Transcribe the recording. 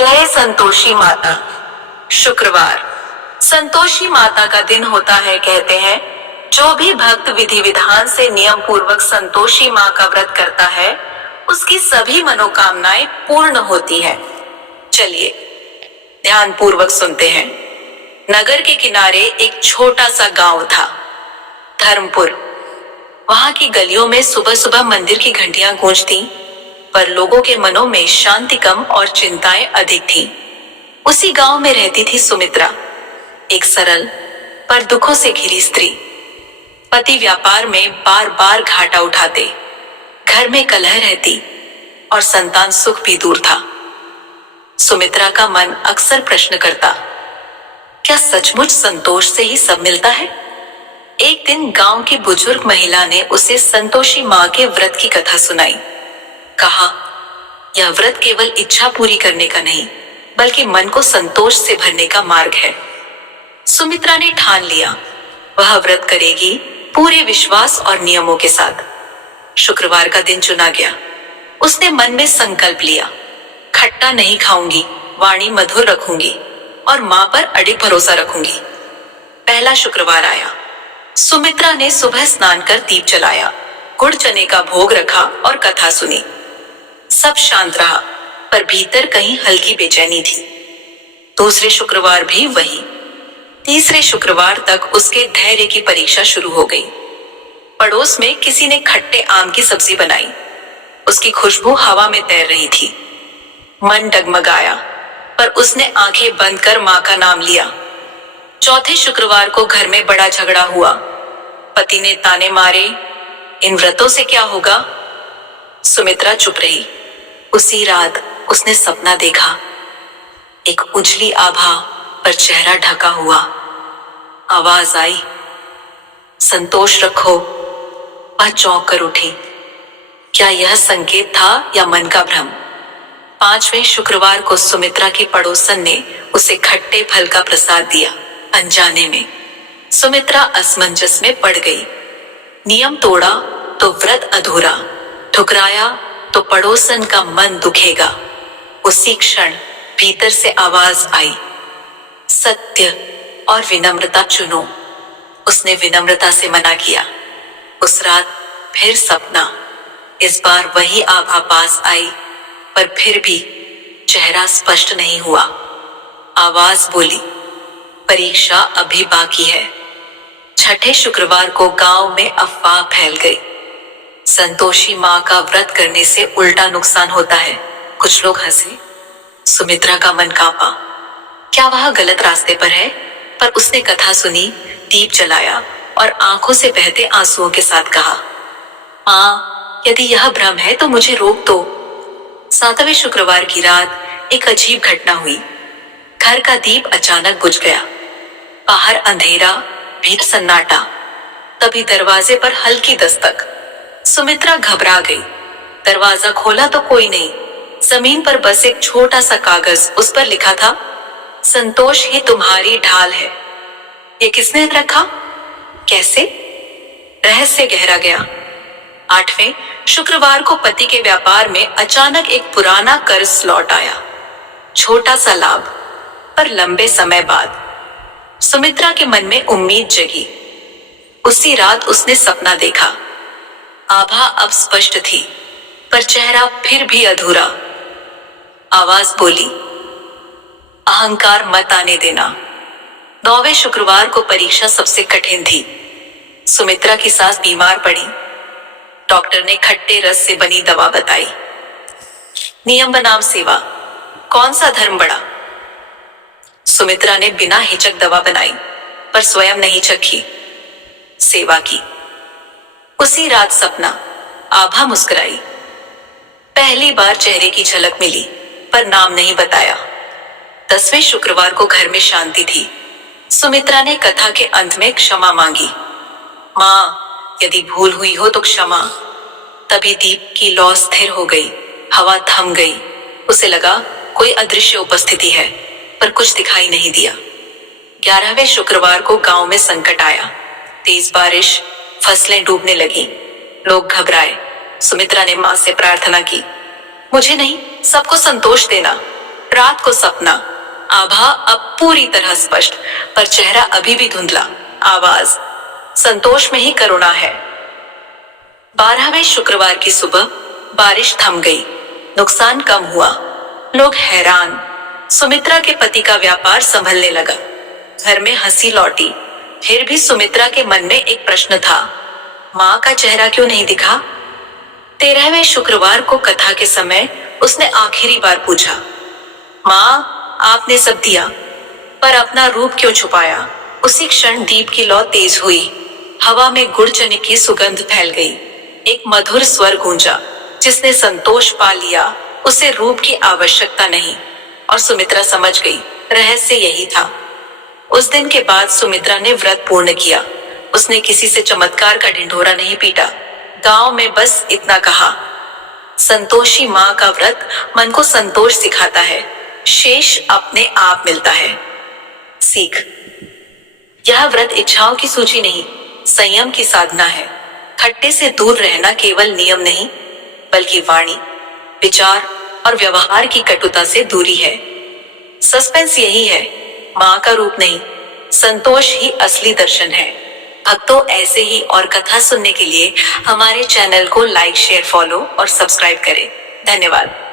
जय संतोषी माता। शुक्रवार संतोषी माता का दिन होता है। कहते हैं जो भी भक्त विधि विधान से नियम पूर्वक संतोषी माँ का व्रत करता है उसकी सभी मनोकामनाएं पूर्ण होती है। चलिए ध्यान पूर्वक सुनते हैं। नगर के किनारे एक छोटा सा गांव था, धर्मपुर। वहां की गलियों में सुबह सुबह मंदिर की घंटियां गूंजती, पर लोगों के मनों में शांति कम और चिंताएं अधिक थीं। उसी गांव में रहती थी सुमित्रा, एक सरल पर दुखों से घिरी स्त्री। पति व्यापार में बार बार घाटा उठाते, घर में कलह रहती और संतान सुख भी दूर था। सुमित्रा का मन अक्सर प्रश्न करता, क्या सचमुच संतोष से ही सब मिलता है? एक दिन गांव की बुजुर्ग महिला ने उसे संतोषी माँ के व्रत की कथा सुनाई। कहा, यह व्रत केवल इच्छा पूरी करने का नहीं, बल्कि मन को संतोष से भरने का मार्ग है। सुमित्रा ने ठान लिया, वह व्रत करेगी पूरे विश्वास और नियमों के साथ। शुक्रवार का दिन चुना गया। उसने मन में संकल्प लिया, खट्टा नहीं खाऊंगी, वाणी मधुर रखूंगी और माँ पर अडिग भरोसा रखूंगी। पहला शुक्रवार आया। सुमित्रा ने सुबह स्नान कर दीप जलाया, गुड़ चने का भोग रखा और कथा सुनी। सब शांत रहा, पर भीतर कहीं हल्की बेचैनी थी। दूसरे शुक्रवार भी वही। तीसरे शुक्रवार तक उसके धैर्य की परीक्षा शुरू हो गई। पड़ोस में किसी ने खट्टे आम की सब्जी बनाई, उसकी खुशबू हवा में तैर रही थी। मन डगमगाया, पर उसने आंखें बंद कर माँ का नाम लिया। चौथे शुक्रवार को घर में बड़ा झगड़ा हुआ। पति ने ताने मारे, इन व्रतों से क्या होगा? सुमित्रा चुप रही। उसी रात उसने सपना देखा, एक उजली आभा पर चेहरा ढका हुआ। आवाज आई, संतोष रखो। वह चौंक कर उठी। क्या यह संकेत था या मन का भ्रम? पांचवें शुक्रवार को सुमित्रा की पड़ोसन ने उसे खट्टे फल का प्रसाद दिया। अनजाने में सुमित्रा असमंजस में पड़ गई। नियम तोड़ा तो व्रत अधूरा, ठुकराया तो पड़ोसन का मन दुखेगा। उसी क्षण भीतर से आवाज आई, सत्य और विनम्रता चुनो। उसने विनम्रता से मना किया। उस रात फिर सपना। इस बार वही आभा पास आई, पर फिर भी चेहरा स्पष्ट नहीं हुआ। आवाज बोली, परीक्षा अभी बाकी है। छठे शुक्रवार को गांव में अफवाह फैल गई, संतोषी माँ का व्रत करने से उल्टा नुकसान होता है। कुछ लोग हंसे। सुमित्रा का मन कांपा, क्या वह गलत रास्ते पर है? पर उसने कथा सुनी, दीप जलाया और आंखों से बहते आंसुओं के साथ कहा, माँ, यदि यह भ्रम है तो मुझे रोक दो। सातवें शुक्रवार की रात एक अजीब घटना हुई। घर का दीप अचानक बुझ गया। बाहर अंधेरा, भीतर सन्नाटा। तभी दरवाजे पर हल्की दस्तक। सुमित्रा घबरा गई। दरवाजा खोला तो कोई नहीं। जमीन पर बस एक छोटा सा कागज, उस पर लिखा था, संतोष ही तुम्हारी ढाल है। ये किसने रखा? कैसे? रहस्य गहरा गया। आठवें शुक्रवार को पति के व्यापार में अचानक एक पुराना कर्ज लौट आया। छोटा सा लाभ, पर लंबे समय बाद। सुमित्रा के मन में उम्मीद जगी। उसी रात उसने सपना देखा। आभा अब स्पष्ट थी, पर चेहरा फिर भी अधूरा। आवाज बोली, अहंकार मत आने देना। नौवें शुक्रवार को परीक्षा सबसे कठिन थी। सुमित्रा की सास बीमार पड़ी। डॉक्टर ने खट्टे रस से बनी दवा बताई। नियम बनाम सेवा, कौन सा धर्म बड़ा? सुमित्रा ने बिना हिचक दवा बनाई, पर स्वयं नहीं चखी, सेवा की। उसी रात सपना। आभा मुस्कुराई। पहली बार चेहरे की झलक मिली, पर नाम नहीं बताया। 10वें शुक्रवार को घर में शांति थी। सुमित्रा ने कथा के अंत में क्षमा मांगी। माँ, यदि भूल हुई हो तो क्षमा। तभी दीप की लौ स्थिर हो गई। हवा थम गई। उसे लगा कोई अदृश्य उपस्थिति है, पर कुछ दिखाई नहीं दिया। 11वें शुक्रवार को गांव में संकट आया। तेज बारिश, फसलें डूबने लगी। लोग घबराए। सुमित्रा ने मां से प्रार्थना की, मुझे नहीं, सबको संतोष देना। रात को सपना, आभा अब पूरी तरह स्पष्ट, पर चेहरा अभी भी धुंधला। आवाज, संतोष में ही करुणा है। 12वें शुक्रवार की सुबह बारिश थम गई, नुकसान कम हुआ। लोग हैरान। सुमित्रा के पति का व्यापार संभलने लगा, घर में हंसी लौटी। फिर भी सुमित्रा के मन में एक प्रश्न था, माँ का चेहरा क्यों नहीं दिखा? 13वें शुक्रवार को कथा के समय उसने आखिरी बार पूछा, माँ आपने सब दिया, पर अपना रूप क्यों छुपाया? उसी क्षण दीप की लौ तेज हुई, हवा में गुड़ चने की सुगंध फैल गई। एक मधुर स्वर गूंजा, जिसने संतोष पा लिया उसे रूप की आवश्यकता नहीं। और सुमित्रा समझ गई, रहस्य यही था। उस दिन के बाद सुमित्रा ने व्रत पूर्ण किया। उसने किसी से चमत्कार का ढिंढोरा नहीं पीटा, गांव में बस इतना कहा, संतोषी माँ का व्रत मन को संतोष सिखाता है, शेष अपने आप मिलता है। सीख, यह व्रत इच्छाओं की सूची नहीं, संयम की साधना है। खट्टे से दूर रहना केवल नियम नहीं, बल्कि वाणी, विचार और व्यवहार की कटुता से दूरी है। सस्पेंस यही है, माँ का रूप नहीं, संतोष ही असली दर्शन है। भक्तों, ऐसे ही और कथा सुनने के लिए हमारे चैनल को लाइक, शेयर, फॉलो और सब्सक्राइब करें। धन्यवाद।